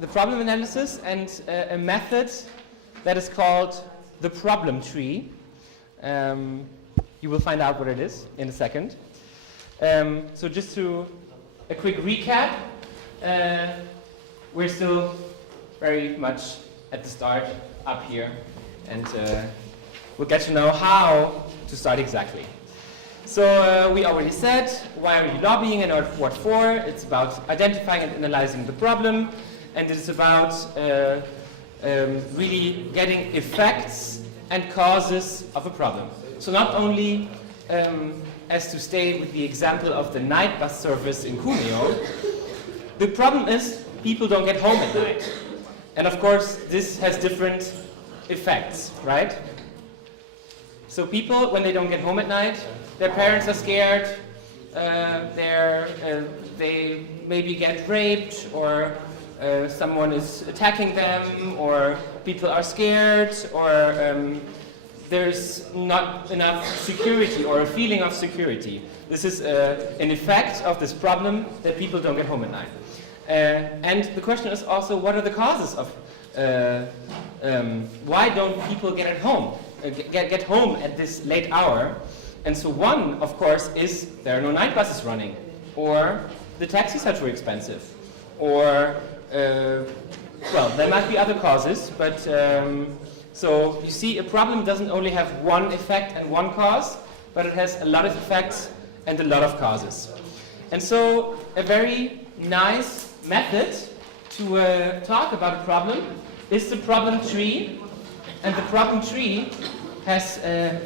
the problem analysis and a method that is called the problem tree. You will find out what it is in a second. So just to a quick recap, we're still very much at the start up here, and we'll get to know how to start exactly. So we already said, why are you lobbying and what for? It's about identifying and analyzing the problem, and it's about really getting effects and causes of a problem. So not only, as to stay with the example of the night bus service in Cuneo, the problem is people don't get home at night. And of course, this has different effects, right? So people, when they don't get home at night, their parents are scared, they maybe get raped, or someone is attacking them, or people are scared, or there's not enough security or a feeling of security. This is an effect of this problem that people don't get home at night. And the question is also, what are the causes of why don't people get home at this late hour? And so one, of course, is there are no night buses running, or the taxis are too expensive, or well, there might be other causes, but so you see, a problem doesn't only have one effect and one cause, but it has a lot of effects and a lot of causes. And so a very nice method to talk about a problem is the problem tree. And the problem tree has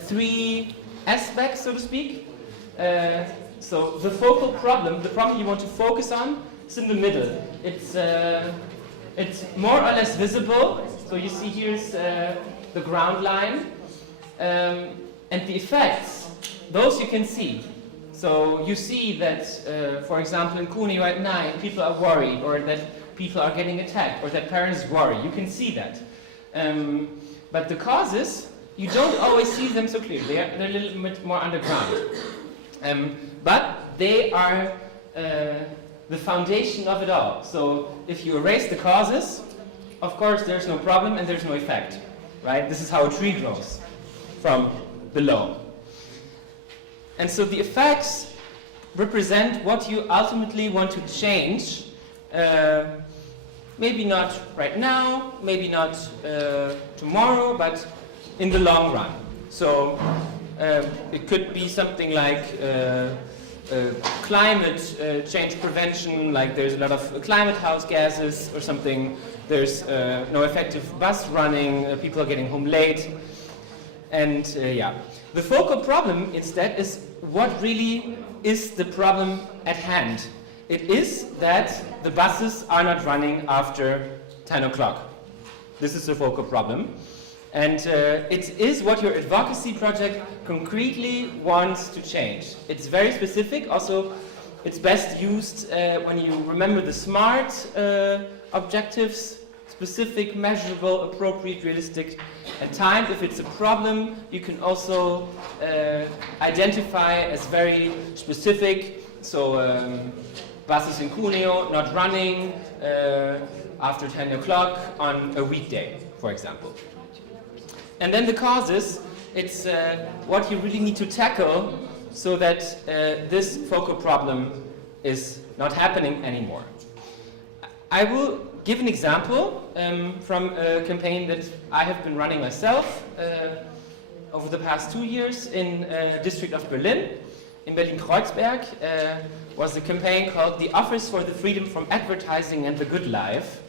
three aspects, so to speak. So the focal problem, the problem you want to focus on, is in the middle. It's more or less visible. So you see here's the ground line. And the effects, those you can see. So you see that, for example, in Cuneo at night, people are worried, or that people are getting attacked, or that parents worry. You can see that. But the causes, you don't always see them so clearly. They're a little bit more underground. But they are the foundation of it all. So if you erase the causes, of course there's no problem and there's no effect. Right? This is how a tree grows, from below. And so the effects represent what you ultimately want to change. Maybe not right now, maybe not tomorrow, but in the long run. So it could be something like climate change prevention, like there's a lot of climate house gases or something. There's no effective bus running, people are getting home late. And yeah, the focal problem instead is what really is the problem at hand. It is that the buses are not running after 10 o'clock. This is the focal problem. And it is what your advocacy project concretely wants to change. It's very specific. Also, it's best used when you remember the SMART objectives: specific, measurable, appropriate, realistic, and timed. If it's a problem, you can also identify as very specific. So buses in Cuneo not running after 10 o'clock on a weekday, for example. And then the causes, it's what you really need to tackle so that this focal problem is not happening anymore. I will give an example from a campaign that I have been running myself over the past 2 years in district of Berlin. In Berlin-Kreuzberg was a campaign called the Office for the Freedom from Advertising and the Good Life.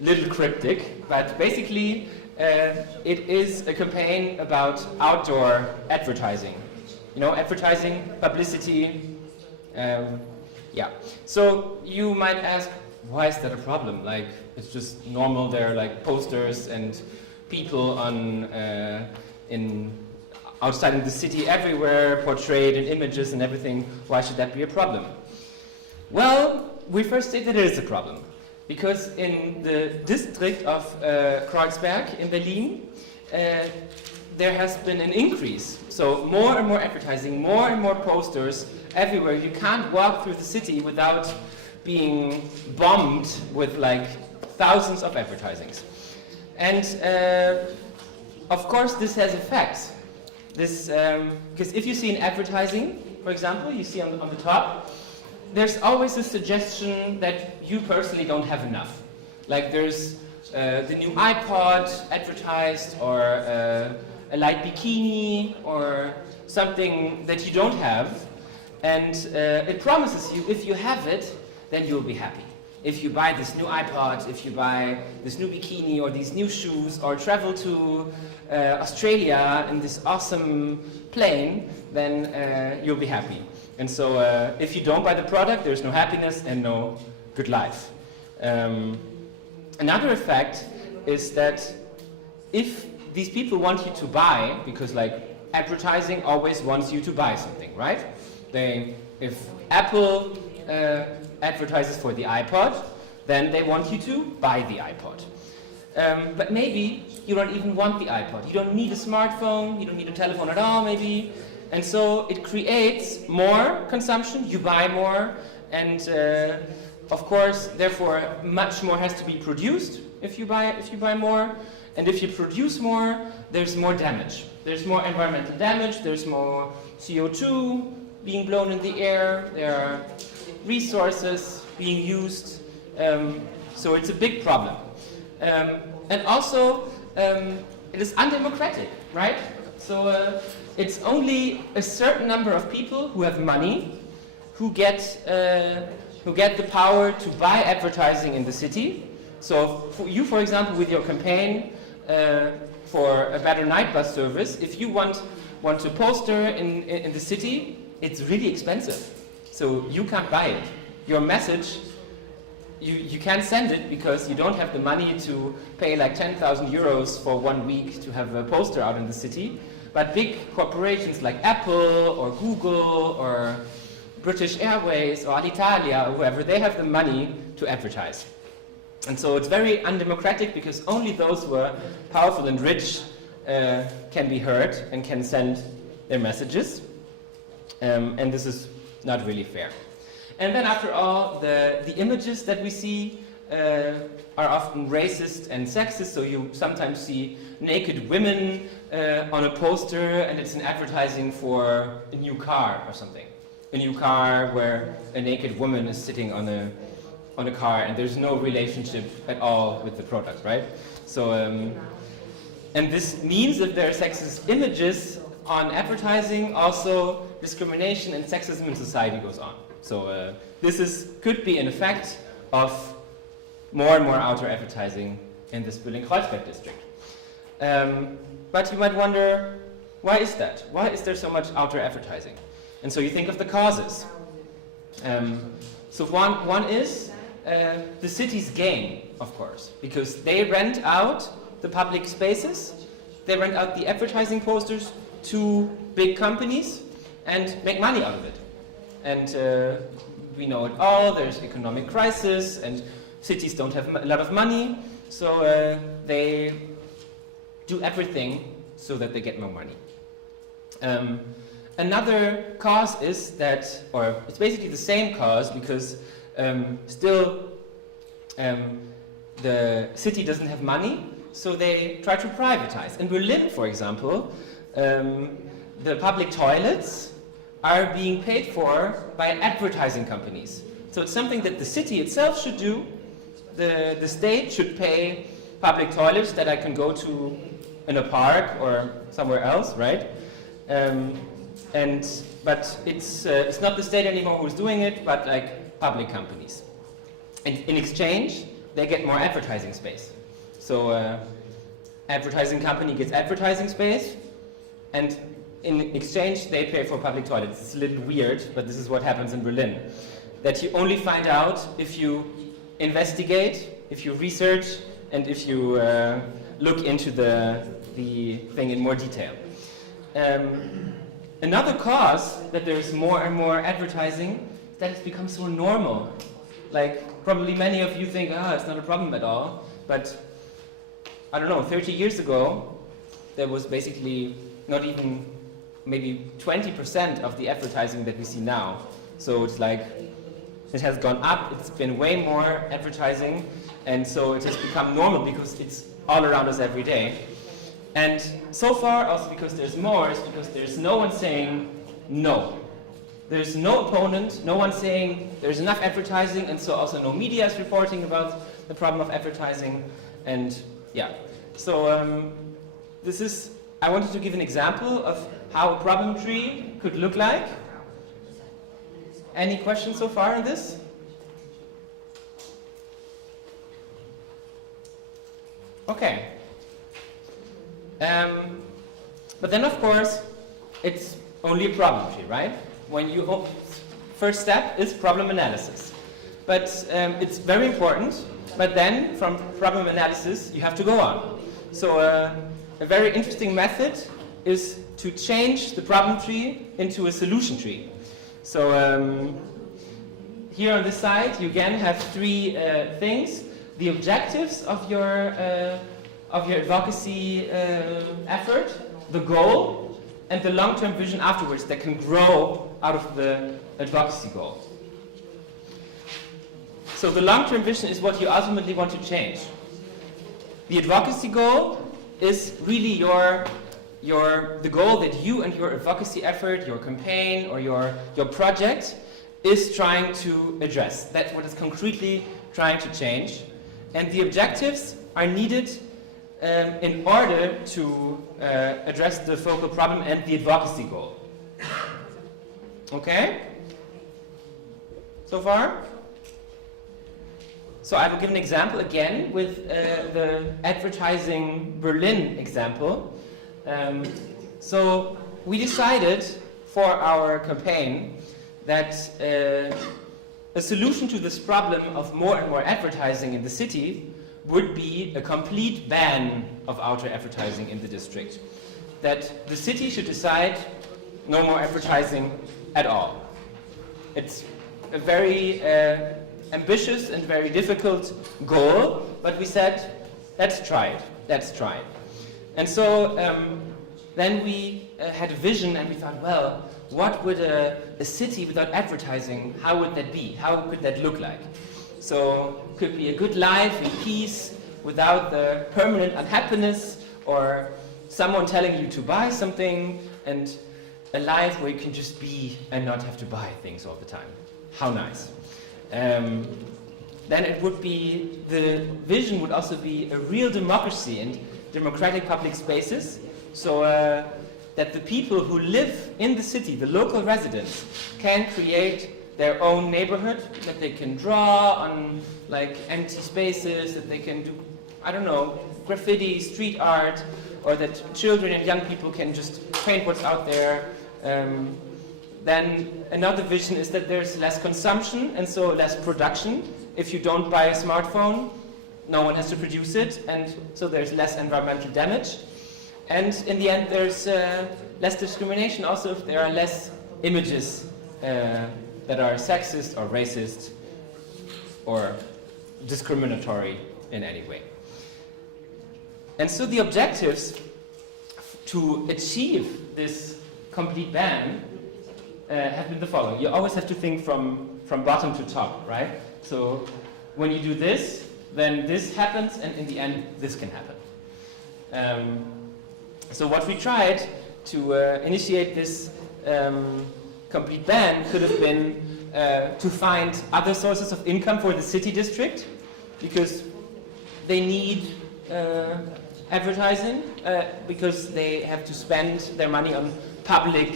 Little cryptic, but basically it is a campaign about outdoor advertising. You know, advertising, publicity, yeah. So you might ask, why is that a problem? Like, it's just normal, there are like posters and people on outside in the city everywhere, portrayed in images and everything. Why should that be a problem? Well, we first say that it is a problem. Because in the district of Kreuzberg in Berlin, there has been an increase. So more and more advertising, more and more posters everywhere. You can't walk through the city without being bombed with like thousands of advertisings. And of course this has effects. This, because if you see an advertising, for example, you see on the top, there's always a suggestion that you personally don't have enough. Like there's the new iPod advertised, or a light bikini, or something that you don't have. And it promises you, if you have it, then you'll be happy. If you buy this new iPod, if you buy this new bikini, or these new shoes, or travel to Australia in this awesome plane, then you'll be happy. And so if you don't buy the product, there's no happiness and no good life. Another effect is that if these people want you to buy, because like advertising always wants you to buy something, right? If Apple advertises for the iPod, then they want you to buy the iPod. But maybe you don't even want the iPod. You don't need a smartphone, you don't need a telephone at all, maybe. And so it creates more consumption, you buy more, and of course, therefore, much more has to be produced if you buy more. And if you produce more, there's more damage. There's more environmental damage, there's more CO2 being blown in the air, there are resources being used, so it's a big problem. And also, it is undemocratic, right? So it's only a certain number of people who have money who get the power to buy advertising in the city. So for you, for example, with your campaign for a better night bus service, if you want a poster in the city, it's really expensive. So you can't buy it. Your message, you can't send it because you don't have the money to pay like 10,000 euros for 1 week to have a poster out in the city. But big corporations like Apple or Google or British Airways or Alitalia or whoever, they have the money to advertise. And so it's very undemocratic because only those who are powerful and rich can be heard and can send their messages. And this is not really fair. And then after all, the images that we see are often racist and sexist, so you sometimes see naked women on a poster and it's an advertising for a new car or something. A new car where a naked woman is sitting on a car and there's no relationship at all with the product, right? So, and this means if there are sexist images on advertising, also discrimination and sexism in society goes on. So this could be an effect of more and more outdoor advertising in this Berlin-Kreuzberg district. But you might wonder, why is that? Why is there so much outdoor advertising? And so you think of the causes. So one is the city's gain, of course, because they rent out the public spaces, they rent out the advertising posters to big companies and make money out of it. And we know it all, there's economic crisis and cities don't have a lot of money, so they do everything so that they get more money. Another cause is that, or it's basically the same cause because still the city doesn't have money, so they try to privatize. In Berlin, for example, the public toilets are being paid for by advertising companies. So it's something that the city itself should do. The state should pay public toilets that I can go to in a park or somewhere else, right? But it's not the state anymore who's doing it, but like public companies. And in exchange, they get more advertising space. So advertising company gets advertising space, and in exchange, they pay for public toilets. It's a little weird, but this is what happens in Berlin. That you only find out if you investigate, if you research, and if you look into the thing in more detail. Another cause that there's more and more advertising is that it's become so normal. Like, probably many of you think, it's not a problem at all, but I don't know, 30 years ago, there was basically not even maybe 20% of the advertising that we see now. So it's like It has gone up, it's been way more advertising, and so it has become normal because it's all around us every day. And so far, also because there's more, is because there's no one saying no. There's no opponent, no one saying there's enough advertising, and so also no media is reporting about the problem of advertising. And yeah, so I wanted to give an example of how a problem tree could look like. Any questions so far on this? Okay. But then, of course, it's only a problem tree, right? First step is problem analysis. But it's very important. But then, from problem analysis, you have to go on. So a very interesting method is to change the problem tree into a solution tree. So here on this side, you again have three things: the objectives of your advocacy effort, the goal, and the long-term vision afterwards that can grow out of the advocacy goal. So the long-term vision is what you ultimately want to change. The advocacy goal is really the goal that you and your advocacy effort, your campaign, or your project is trying to address. That's what it's concretely trying to change. And the objectives are needed in order to address the focal problem and the advocacy goal. Okay? So far? So I will give an example again with the advertising Berlin example. So we decided for our campaign that a solution to this problem of more and more advertising in the city would be a complete ban of outdoor advertising in the district. That the city should decide no more advertising at all. It's a very ambitious and very difficult goal, but we said, let's try it. And so then we had a vision and we thought, well, what would a city without advertising, how would that be? How could that look like? So it could be a good life in peace without the permanent unhappiness or someone telling you to buy something, and a life where you can just be and not have to buy things all the time. How nice. Then it would be, the vision would also be a real democracy and democratic public spaces, so that the people who live in the city, the local residents, can create their own neighborhood, that they can draw on like empty spaces, that they can do, I don't know, graffiti, street art, or that children and young people can just paint what's out there. Then another vision is that there's less consumption and so less production. If you don't buy a smartphone, no one has to produce it, and so there's less environmental damage. And in the end, there's less discrimination also if there are less images that are sexist or racist or discriminatory in any way. And so the objectives to achieve this complete ban have been the following. You always have to think from bottom to top, right? So when you do this, then this happens, and in the end, this can happen. So what we tried to initiate this complete ban could have been to find other sources of income for the city district, because they need advertising, because they have to spend their money on public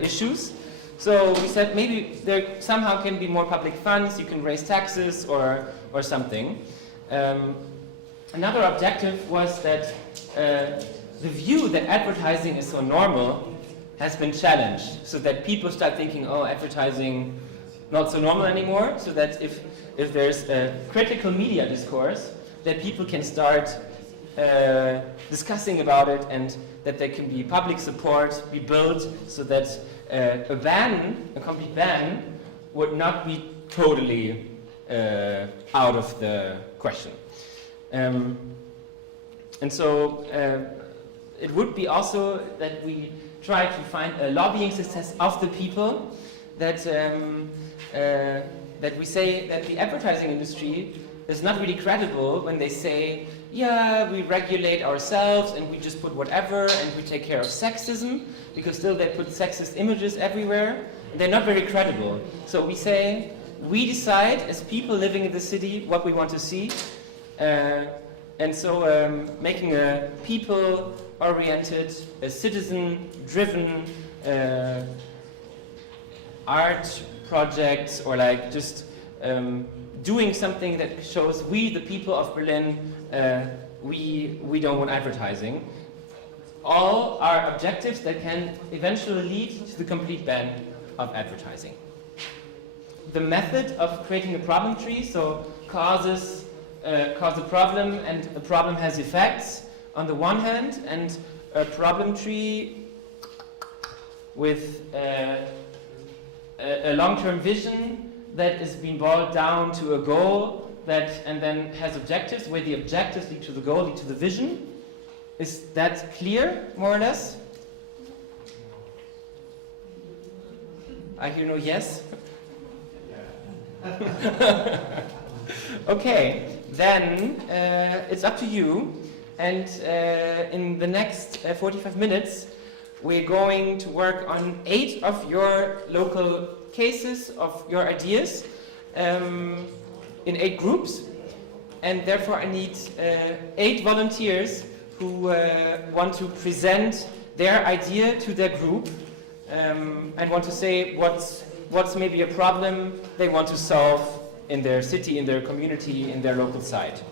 issues. So we said maybe there somehow can be more public funds, you can raise taxes or something. Another objective was that the view that advertising is so normal has been challenged, so that people start thinking, oh, advertising not so normal anymore, so that if there's a critical media discourse, that people can start discussing about it, and that there can be public support be built so that a complete ban, would not be totally out of the question. And so it would be also that we try to find a lobbying success of the people, that we say that the advertising industry is not really credible when they say, yeah, we regulate ourselves and we just put whatever and we take care of sexism, because still they put sexist images everywhere. They're not very credible. So we say, we decide as people living in the city what we want to see. And so making a people-oriented, citizen-driven art projects, or like just doing something that shows we, the people of Berlin, we don't want advertising. All are objectives that can eventually lead to the complete ban of advertising. The method of creating a problem tree, so cause a problem, and the problem has effects on the one hand, and a problem tree with a long-term vision that is being boiled down to a goal that, and then has objectives, where the objectives lead to the goal, lead to the vision. Is that clear, more or less? I hear no yes. Okay, then it's up to you. And in the next 45 minutes, we're going to work on 8 of your local cases, of your ideas, in 8 groups. And therefore I need 8 volunteers who want to present their idea to their group, and want to say what's maybe a problem they want to solve in their city, in their community, in their local site.